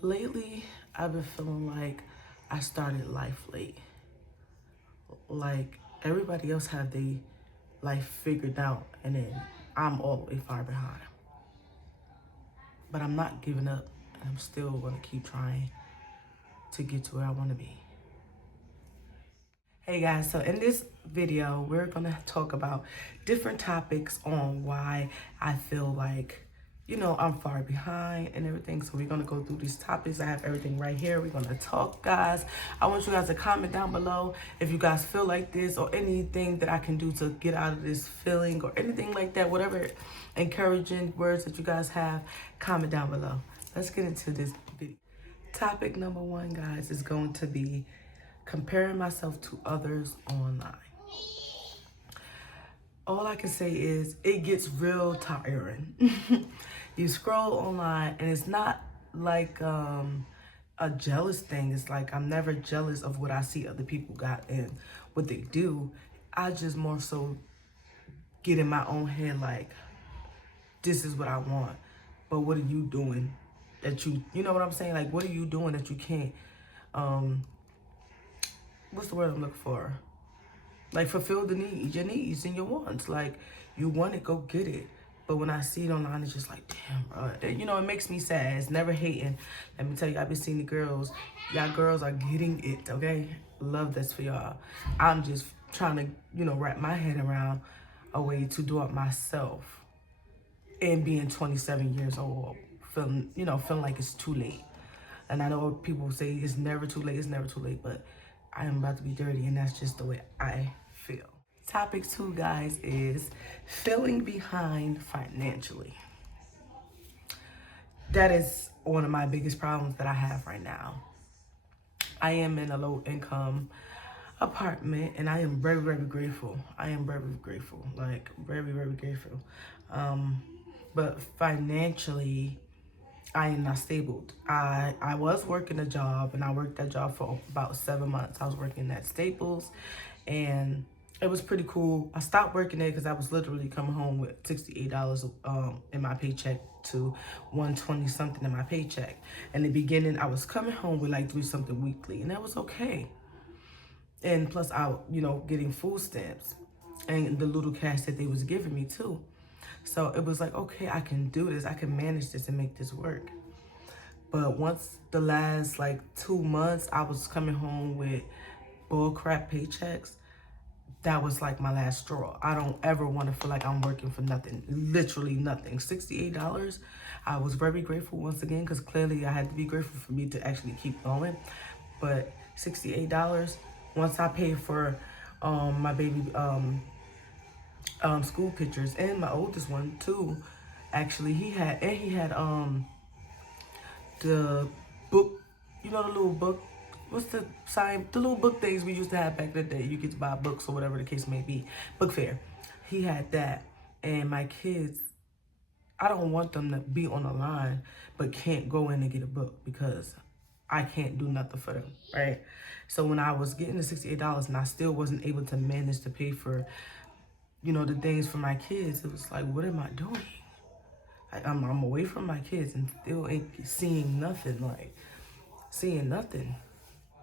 Lately, I've been feeling like I started life late. Like everybody else have their life figured out, and then I'm all the way far behind. But I'm not giving up. I'm still gonna keep trying to get to where I want to be. Hey guys, so in this video, we're gonna talk about different topics on why I feel like, I'm far behind and everything. So we're gonna go through these topics. I have everything right here. We're gonna talk, guys. I want you guys to comment down below if you guys feel like this or anything that I can do to get out of this feeling or anything like that. Whatever encouraging words that you guys have, comment down below. Let's get into this video. Topic number one, guys, is going to be comparing myself to others online. All I can say is it gets real tiring. You scroll online and it's not like a jealous thing. It's like I'm never jealous of what I see other people got and what they do. I just more so get in my own head like, this is what I want. But what are you doing that you know what I'm saying? Like, what are you doing that you can't, what's the word I'm looking for? Like, fulfill your needs and your wants. Like, you want it, go get it. But when I see it online, it's just like, damn, bro. It makes me sad. It's never hating. Let me tell you, I've been seeing the girls. Y'all girls are getting it, okay? Love this for y'all. I'm just trying to, wrap my head around a way to do it myself. And being 27 years old, feeling like it's too late. And I know people say it's never too late, but I am about to be 30 and that's just the way I feel. Topic 2, guys, is feeling behind financially. That is one of my biggest problems that I have right now. I am in a low income apartment and I am very, very grateful. I am very, very grateful, like very, very grateful. But financially, I am not stable. I was working a job and I worked that job for about 7 months. I was working at Staples and it was pretty cool. I stopped working there because I was literally coming home with $68 in my paycheck to 120 something in my paycheck. In the beginning, I was coming home with like 3 something weekly and that was okay. And plus getting food stamps and the little cash that they was giving me too. So it was like, okay, I can do this. I can manage this and make this work. But once the last like 2 months, I was coming home with bull crap paychecks. That was like my last straw. I don't ever want to feel like I'm working for nothing, literally nothing. $68. I was very grateful once again, because clearly I had to be grateful for me to actually keep going. But $68, once I paid for my baby school pictures and my oldest one too. Actually, he had the book, the little book. What's the sign? The little book things we used to have back in the day. You get to buy books or whatever the case may be. Book fair. He had that. And my kids, I don't want them to be on the line but can't go in and get a book because I can't do nothing for them, right? So when I was getting the $68 and I still wasn't able to manage to pay for the things for my kids, it was like, what am I doing? Like, I'm away from my kids and still ain't seeing nothing,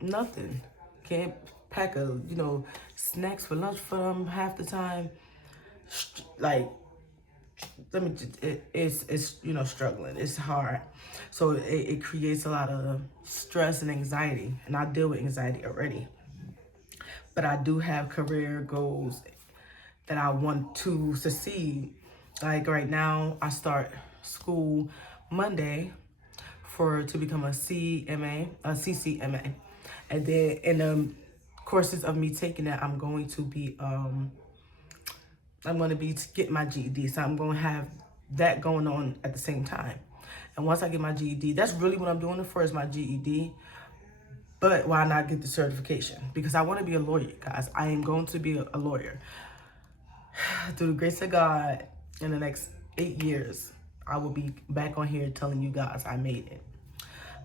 nothing. Can't pack snacks for lunch for them half the time. Like, it's struggling. It's hard. So it creates a lot of stress and anxiety, and I deal with anxiety already. But I do have career goals that I want to succeed. Like right now, I start school Monday to become a CCMA. And then in the courses of me taking that, I'm going to be getting my GED. So I'm going to have that going on at the same time. And once I get my GED, that's really what I'm doing it for, is my GED. But why not get the certification? Because I want to be a lawyer, guys. I am going to be a lawyer. Through the grace of God, in the next 8 years, I will be back on here telling you guys I made it.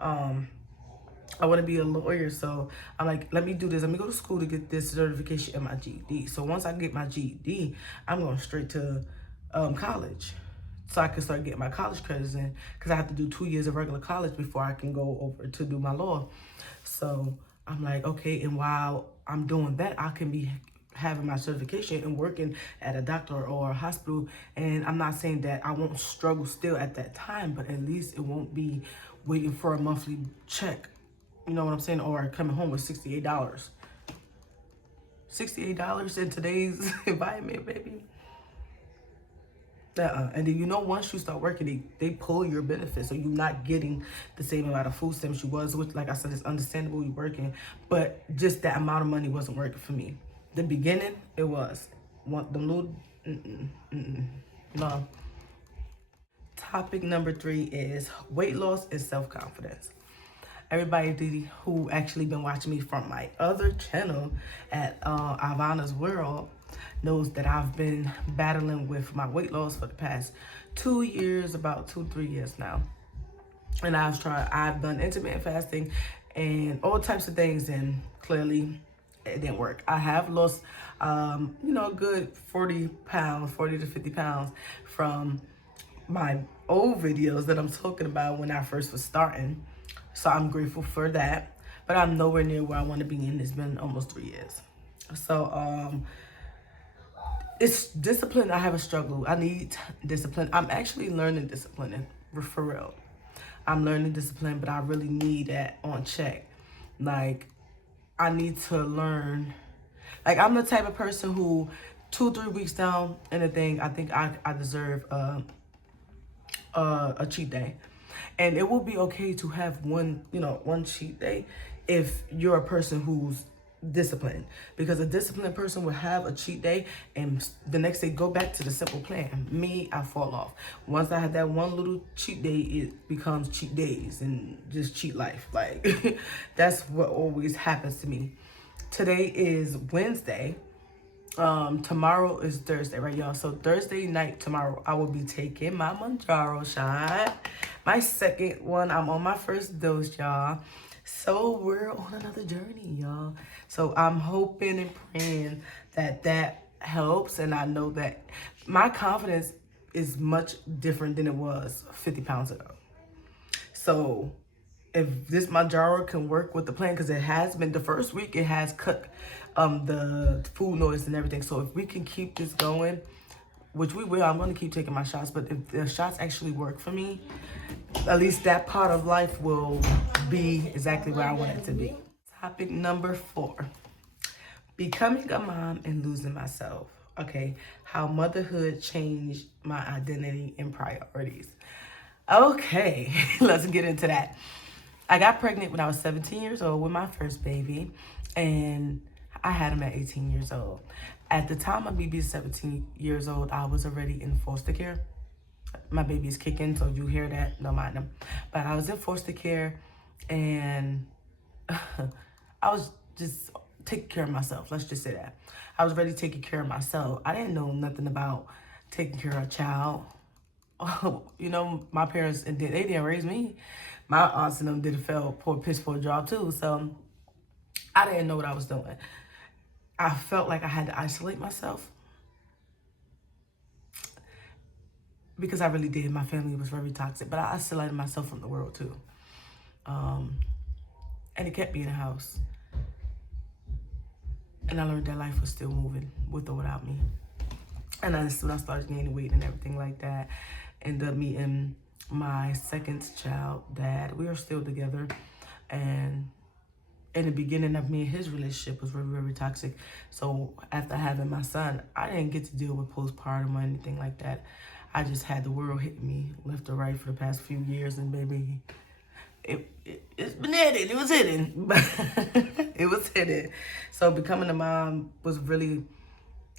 I want to be a lawyer, so I'm like, let me do this. Let me go to school to get this certification and my GED. So once I get my GED, I'm going straight to college so I can start getting my college credits in, because I have to do 2 years of regular college before I can go over to do my law. So I'm like, okay, and while I'm doing that, I can be having my certification and working at a doctor or a hospital. And I'm not saying that I won't struggle still at that time, but at least it won't be waiting for a monthly check. You know what I'm saying? Or coming home with $68. $68 in today's environment, baby. And then, once you start working, they pull your benefits, so you're not getting the same amount of food stamps you was, which, like I said, it's understandable you're working, but just that amount of money wasn't working for me. The beginning, it was. No. Topic number 3 is weight loss and self-confidence. Everybody who actually been watching me from my other channel at Ivana's World knows that I've been battling with my weight loss for the past 2 years, about 2-3 years now. And I've done intermittent fasting and all types of things, and clearly it didn't work. I have lost, a good 40 to 50 pounds from my old videos that I'm talking about when I first was starting. So I'm grateful for that, but I'm nowhere near where I want to be, and it's been almost 3 years. So, it's discipline. I have a struggle. I need discipline. I'm actually learning discipline, for real. I'm learning discipline, but I really need that on check. Like, I need to learn. Like, I'm the type of person who 2-3 weeks down in a thing, I think I deserve a cheat day. And it will be okay to have one cheat day if you're a person who's disciplined, because a disciplined person will have a cheat day and the next day go back to the simple plan. Me, I fall off. Once I have that one little cheat day, it becomes cheat days and just cheat life. Like, that's what always happens to me. Today is Wednesday. Tomorrow is Thursday, right, y'all? So Thursday night, tomorrow, I will be taking my Mounjaro shot. My second one. I'm on my first dose, y'all. So we're on another journey, y'all. So I'm hoping and praying that helps. And I know that my confidence is much different than it was 50 pounds ago. So if this Mounjaro can work with the plan, because it has been, the first week it has cut the food noise and everything. So if we can keep this going, which we will, I'm going to keep taking my shots. But if the shots actually work for me, at least that part of life will be exactly where I want it to be. Topic number 4, becoming a mom and losing myself. Okay, how motherhood changed my identity and priorities. Okay, let's get into that. I got pregnant when I was 17 years old with my first baby, and I had him at 18 years old. At the time my baby is 17 years old, I was already in foster care. My baby is kicking, so you hear that, don't mind them. But I was in foster care, and I was just taking care of myself. Let's just say that. I was already taking care of myself. I didn't know nothing about taking care of a child. My parents, they didn't raise me. My aunts and them did a piss poor job too. So I didn't know what I was doing. I felt like I had to isolate myself, because I really did. My family was very toxic, but I isolated myself from the world too. And it kept me in the house. And I learned that life was still moving with or without me. And when I started gaining weight and everything like that, ended up meeting my second child dad. We are still together. And in the beginning of me and his relationship was very, very toxic. So after having my son, I didn't get to deal with postpartum or anything like that. I just had the world hit me left or right for the past few years, and baby, it's been hitting. It was hitting. It was hitting. So becoming a mom was really,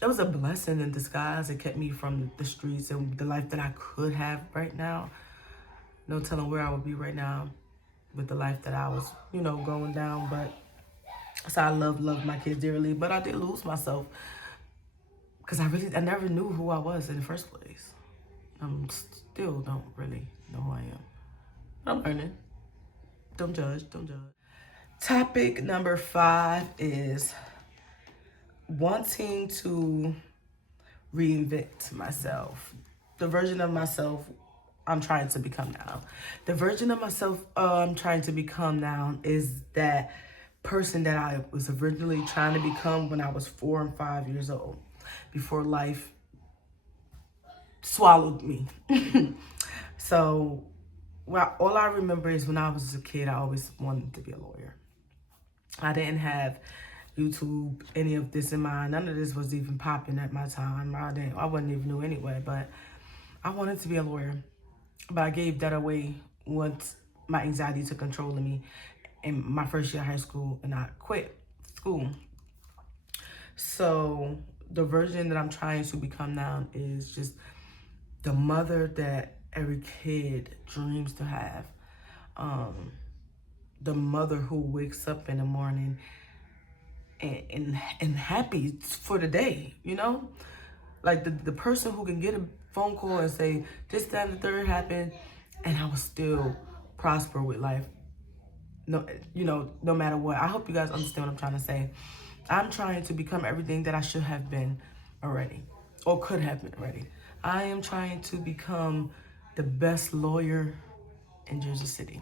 it was a blessing in disguise. It kept me from the streets and the life that I could have right now. No telling where I would be right now with the life that I was, going down. But so I love my kids dearly, but I did lose myself, because I never knew who I was in the first place. Still don't really know who I am. I'm learning. Don't judge. Topic number 5 is wanting to reinvent myself. the version of myself I'm trying to become now. The version of myself I'm trying to become now is that person that I was originally trying to become when I was 4 and 5 years old, before life swallowed me. So, well, all I remember is when I was a kid, I always wanted to be a lawyer. I didn't have YouTube, any of this in mind. None of this was even popping at my time. I wasn't even new anyway, but I wanted to be a lawyer. But I gave that away once my anxiety took control of me in my first year of high school, and I quit school. So the version that I'm trying to become now is just the mother that every kid dreams to have. The mother who wakes up in the morning and happy for the day, you know? Like the person who can get a phone call and say, this, that, and the third happened, and I will still prosper with life. No, you know, no matter what. I hope you guys understand what I'm trying to say. I'm trying to become everything that I should have been already, or could have been already. I am trying to become the best lawyer in Jersey City.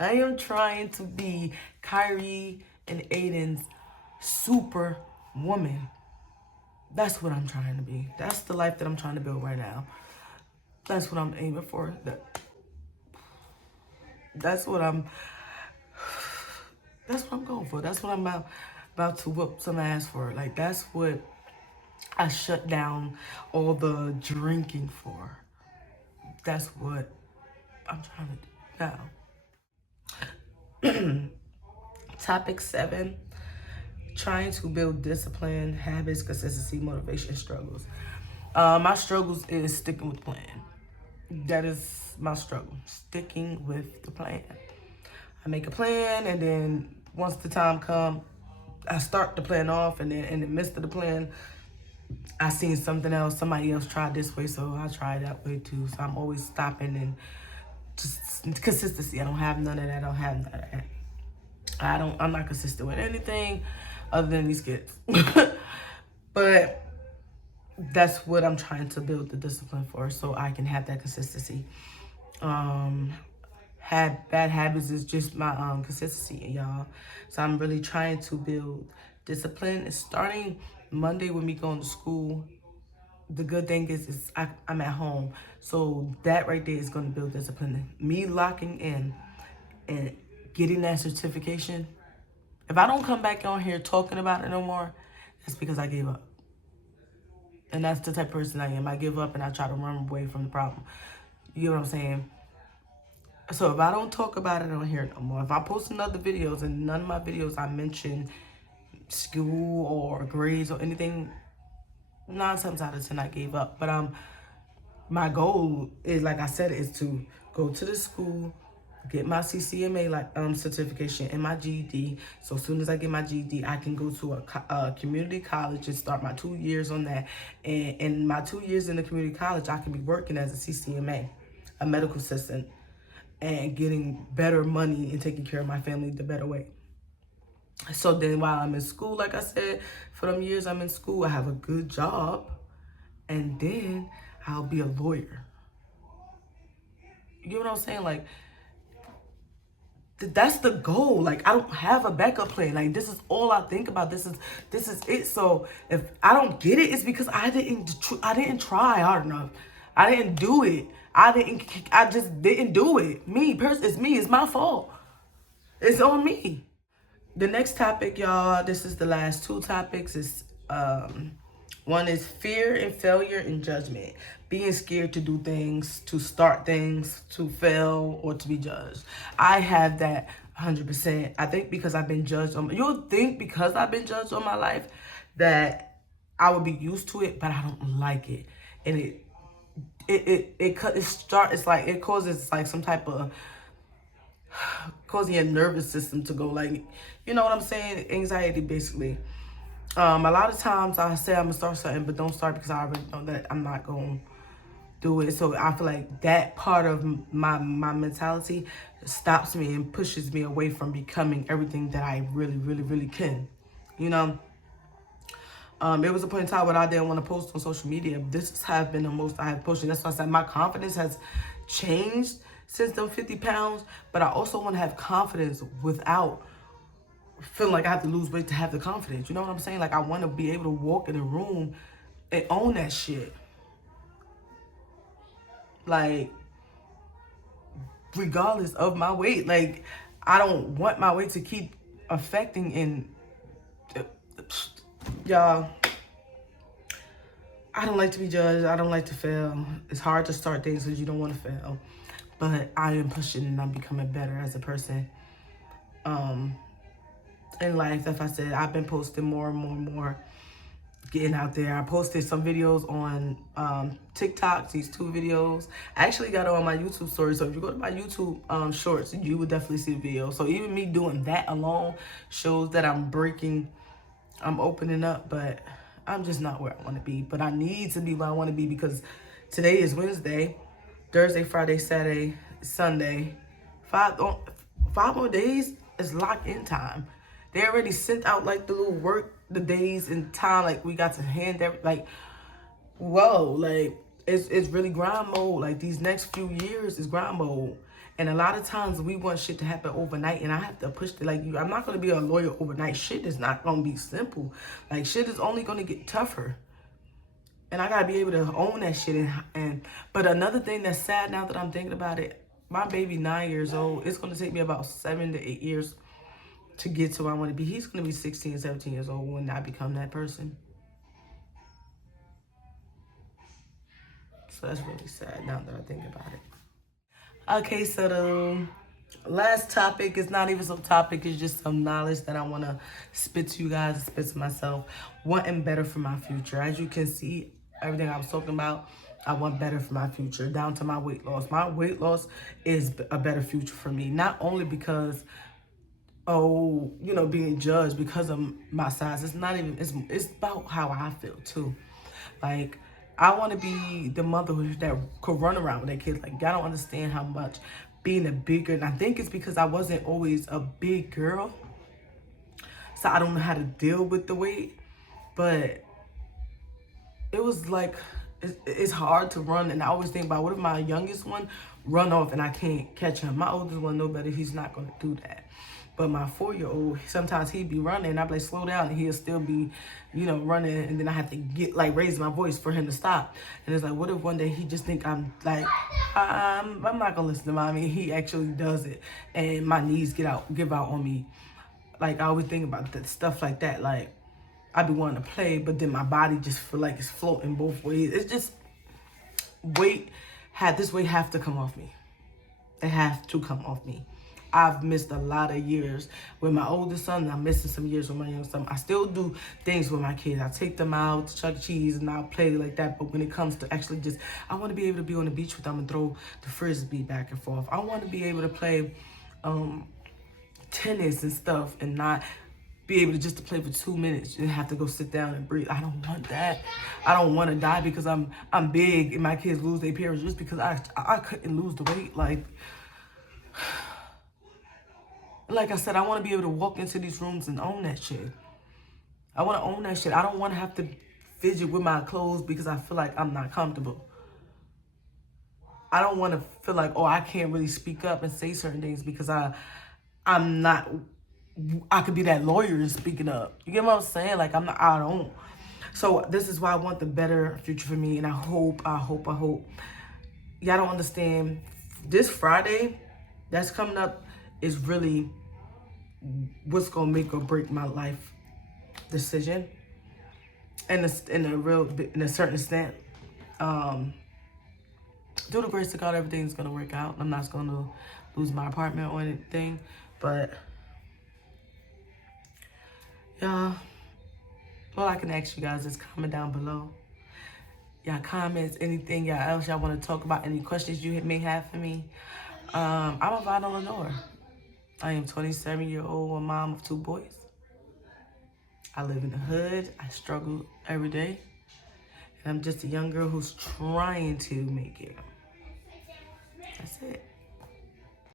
I am trying to be Kyrie and Aiden's super woman. That's what I'm trying to be. That's the life that I'm trying to build right now. That's what I'm aiming for. That's what I'm going for. That's what I'm about to whoop some ass for. Like, that's what I shut down all the drinking for. That's what I'm trying to do now. Topic 7, trying to build discipline, habits, consistency, motivation, struggles. My struggles is sticking with the plan. That is my struggle, sticking with the plan. I make a plan, and then once the time comes, I start the plan off, and then in the midst of the plan, I seen something else. Somebody else tried this way, so I tried that way too. So I'm always stopping, and just consistency. I don't have none of that. I don't have none of that. I'm not consistent with anything other than these kids. But that's what I'm trying to build the discipline for, so I can have that consistency. Bad habits is just my consistency, y'all. So I'm really trying to build discipline. It's starting Monday with me going to school. The good thing is I'm at home, so that right there is going to build discipline. Me locking in and getting that certification. If I don't come back on here talking about it no more, that's because I gave up. And that's the type of person I am. I give up and I try to run away from the problem. You know what I'm saying? So if I don't talk about it on here no more, if I post another videos and none of my videos I mention school or grades or anything, 9 times out of 10 I gave up. But my goal is, like I said, is to go to the school, get my CCMA certification and my GED. So as soon as I get my GED, I can go to a community college and start my 2 years on that. And in my 2 years in the community college, I can be working as a CCMA, a medical assistant, and getting better money and taking care of my family the better way. So then while I'm in school, like I said, for them years I'm in school, I have a good job, and then I'll be a lawyer. You know what I'm saying? Like, that's the goal. Like, I don't have a backup plan. Like, this is all I think about. This is it. So if I don't get it, it's because I didn't try hard enough. I didn't do it. I just didn't do it. It's me. It's my fault. It's on me. The next topic, y'all, this is the last 2 topics. Is one is fear and failure and judgment. Being scared to do things, to start things, to fail, or to be judged. I have that 100%. I think because I've been judged you'll think because I've been judged on my life that I would be used to it, but I don't like it. And it causes like some type of causing your nervous system to go, like, you know what I'm saying? Anxiety, basically. A lot of times I say I'm gonna start something, but don't start because I already know that I'm not gonna do it. So I feel like that part of my mentality stops me and pushes me away from becoming everything that I really, really, really can, you know? It was a point in time where I didn't want to post on social media. This has been the most I have posted. That's why I said my confidence has changed since them 50 pounds. But I also want to have confidence without feeling like I have to lose weight to have the confidence. You know what I'm saying? Like, I want to be able to walk in a room and own that shit. Like, regardless of my weight. Like, I don't want my weight to keep affecting and y'all, I don't like to be judged. I don't like to fail. It's hard to start things because you don't want to fail. But I am pushing and I'm becoming better as a person. In life, as I said, I've been posting more and more and more, getting out there. I posted some videos on TikTok, these 2 videos. I actually got it on my YouTube story. So if you go to my YouTube shorts, you would definitely see the video. So even me doing that alone shows that I'm opening up, but I'm just not where I want to be. But I need to be where I want to be because today is Wednesday, Thursday, Friday, Saturday, Sunday. 5 more days is lock-in time. They already sent out like the little work, the days and time, like we got to hand that, like, whoa, like it's really grind mode. Like these next few years is grind mode. And a lot of times we want shit to happen overnight, and I have to push it. Like, I'm not gonna be a lawyer overnight. Shit is not gonna be simple. Like, shit is only gonna get tougher. And I gotta be able to own that shit. But another thing that's sad now that I'm thinking about it, my baby 9 years old, it's gonna take me about 7 to 8 years to get to where I want to be. He's going to be 16, 17 years old when I become that person. So that's really sad now that I think about it. Okay, so the last topic is not even some topic. It's just some knowledge that I want to spit to you guys, spit to myself. Wanting better for my future. As you can see, everything I was talking about, I want better for my future, down to my weight loss. My weight loss is a better future for me. Not only because being judged because of my size. It's not even, it's about how I feel too. Like, I want to be the mother that could run around with their kids. Like, y'all don't understand how much being a bigger, and I think it's because I wasn't always a big girl. So I don't know how to deal with the weight, but it was like, it's hard to run. And I always think about, what if my youngest one run off and I can't catch him? My oldest one know better. He's not going to do that. But my 4-year-old, sometimes he'd be running, and I'd be like, slow down, and he'll still be, running, and then I have to raise my voice for him to stop. And it's like, what if one day he just think I'm like, I'm not gonna listen to mommy. He actually does it, and my knees give out on me. Like, I always think about that stuff like that. Like, I be wanting to play, but then my body just feel like it's floating both ways. It's just this weight have to come off me. It have to come off me. I've missed a lot of years with my oldest son. I'm missing some years with my youngest son. I still do things with my kids. I take them out to Chuck E. Cheese and I'll play like that. But when it comes to actually I want to be able to be on the beach with them and throw the frisbee back and forth. I want to be able to play tennis and stuff and not be able to just to play for 2 minutes and have to go sit down and breathe. I don't want that. I don't want to die because I'm big and my kids lose their parents just because I couldn't lose the weight. Like I said, I want to be able to walk into these rooms and own that shit. I want to own that shit. I don't want to have to fidget with my clothes because I feel like I'm not comfortable. I don't want to feel like, I can't really speak up and say certain things because I'm not, I could be that lawyer speaking up. You get what I'm saying? Like, I don't. So this is why I want the better future for me. And I hope. Y'all don't understand. This Friday that's coming up is really what's gonna make or break my life decision. In a certain extent, through the grace of God, everything's gonna work out. I'm not gonna lose my apartment or anything, but yeah. All I can ask you guys is comment down below. Y'all comments, anything else y'all want to talk about, any questions you may have for me. I'm a vinyl Lenore. I am 27-year-old, a mom of 2 boys. I live in the hood. I struggle every day. And I'm just a young girl who's trying to make it. That's it.